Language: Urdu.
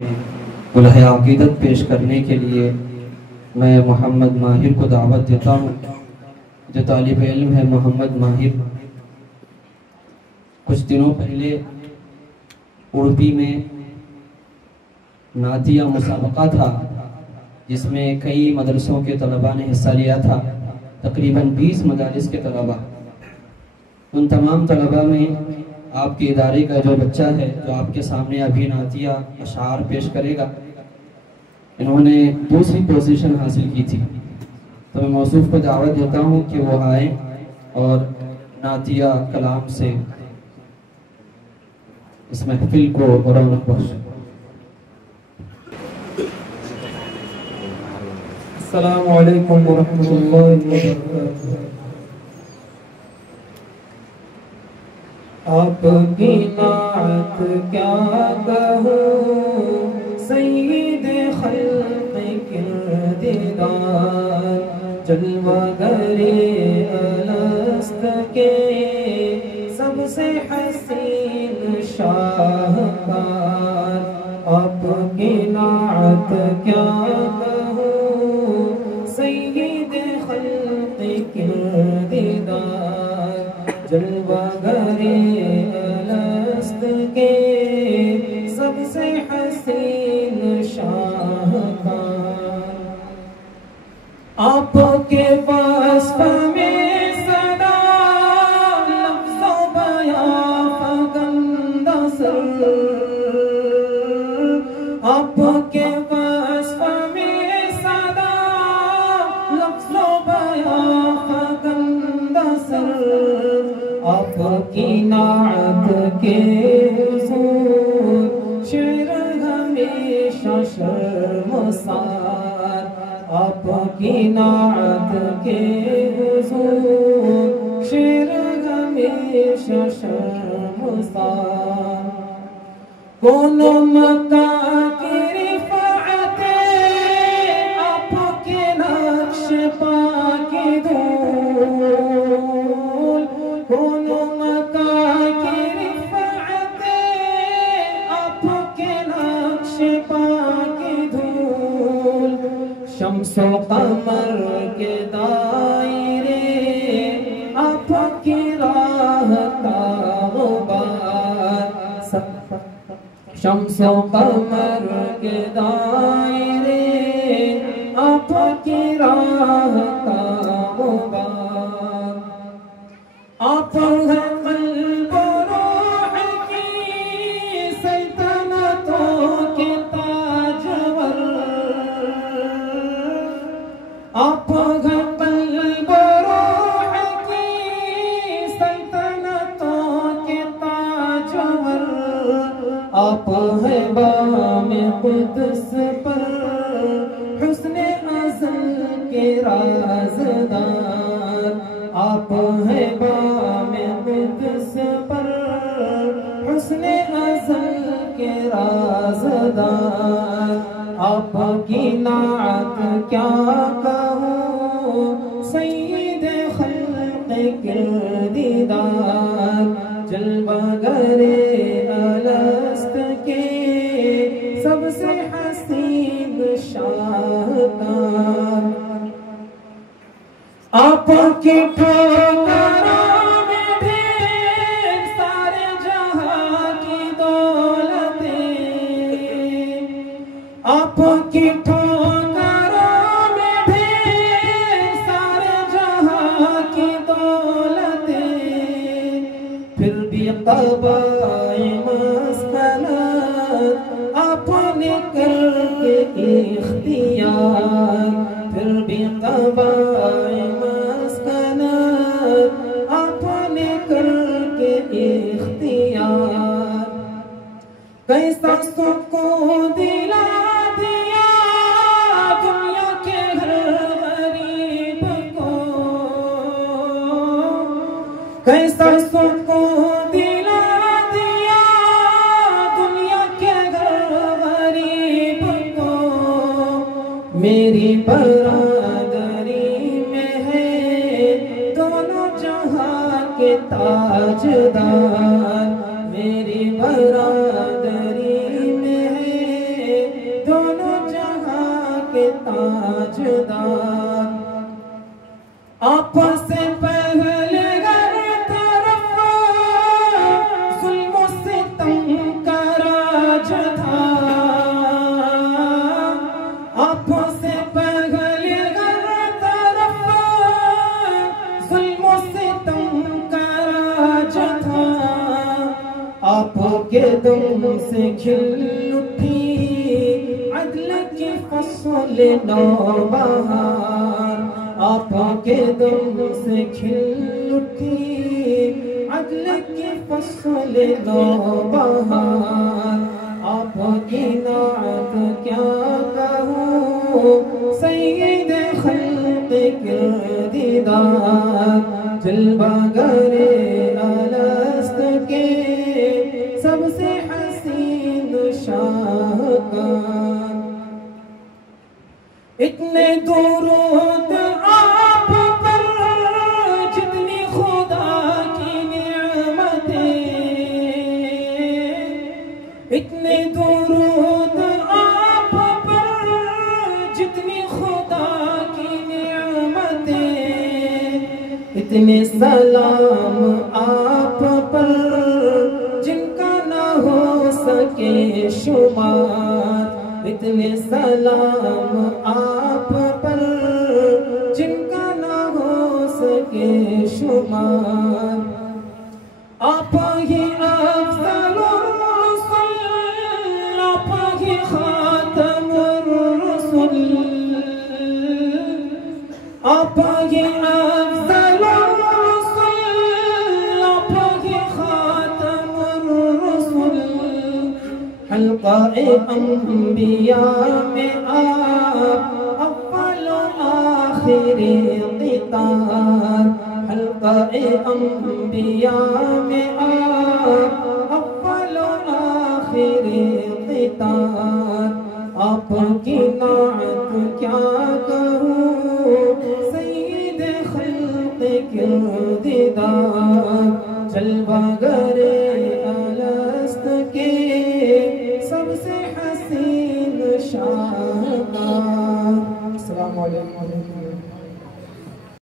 صلح عقیدت پیش کرنے کے لیے میں محمد ماہر کو دعوت دیتا ہوں۔ جو طالب علم ہے محمد ماہر، کچھ دنوں پہلے اردو میں نعتیہ مسابقہ تھا جس میں کئی مدرسوں کے طلباء نے حصہ لیا تھا، تقریباً 20 مدارس کے طلباء۔ ان تمام طلباء میں آپ کے ادارے کا جو بچہ ہے جو آپ کے سامنے ابھی نعتیہ اشعار پیش کرے گا، انہوں نے دوسری پوزیشن حاصل کی تھی، تو میں موصوف کو دعوت دیتا ہوں کہ وہ آئیں اور نعتیہ کلام سے اس محفل کو رونق بخشیں۔ السلام علیکم ورحمۃ اللہ وبرکاتہ۔ آپ کی نعت کیا کہوں، سید خلق کردگار، جلوہ گر الست کے سب سے حسین شاہکار۔ آپ کی نعت کیا کہوں، سید خلق کردگار، جلوہ گر الست کے سب سے حسین شاہکار۔ آپ کے وصف میں صدا لفظ و بیاں فکندہ سر، آپ کے وصف میں صدا لفظ و بیاں فکندہ سر، آپ کی نعت کے حضور شعر ہمیشہ شرمسار، آپ کی نعت کے حضور شعر ہمیشہ شرمسار۔ کون مکہ کی رفعت آپ کے نقش پا کی دھول، کون مکہ کی رفعت آپ کے نقش پا کی دھول، شمس و قمر کے دائرے آپ کی راہ کا غبار، شمس و قمر کے دائرے آپ کی راہ کا غبار۔ آپ ہیں قلب و روح کی سلطنتوں کے تاجور، آپ ہیں قلب و روح کی سلطنتوں کے تاجور، آپ ہیں بام قدس پر حسن ازل کے رازدار، آپ ہیں بام قدس پر حسن ازل کے رازدار۔ آپ کی نعت کیا کہوں، سید خلق کردگار، جلوہ گر الست کے سب سے حسین شاہکار۔ آپ کی ٹھوکروں میں ڈھیر سارے جہاں کی دولتیں، آپ کی ٹھوکروں میں ڈھیر سارے جہاں کی دولتیں، پھر بھی قبائے مسکنت آپ نے کر کے اختیار، پھر بھی قبائے مسکنت آپ نے کر کے اختیار۔ کیسا سکون دلا دیا دنیا کے ہر غریب کو، کیسا سکون دلا دیا دنیا کے ہر غریب کو، میری برادری میں ہے دونوں جہاں کے تاجدار، میری برادری میں ہے تاجدار آپ سے پہلے ہر طرف ظلم و ستم کا راج تھا آپ سے پہلے ہر طرف ظلم و ستم کا راج تھا آپ کے دم سے کھل اٹھی عدل کی فصل نوبہار آپ کے دم سے کھل اٹھی عدل کی فصل نوبہار آپ کی نعت کیا کہوں سید خلق کردیدار جلوہ گر الست کے سب سے حسین شاہکار اتنے درود آپ پر جتنی خدا کی نعمتیں اتنے درود آپ پر جتنی خدا کی نعمتیں اتنے سلام آپ پر جن کا نہ ہو سکے شمار اتنے سلام آپ پر جن کا نہ ہو سکے شمار آپ ہی افضل الرسل آپ ہی خاتم الرسل آپ ہی افضل الرسل آپ ہی خاتم الرسل حلقہ انبیاء میں آپ اول و آخر قطار حلقہ انبیاء میں آپ اول و آخر قطار آپ کی نعت کیا کہوں سید خلق کردیدار جلوہ گر الست کے سب سے حسین شاہکار السلام علیکم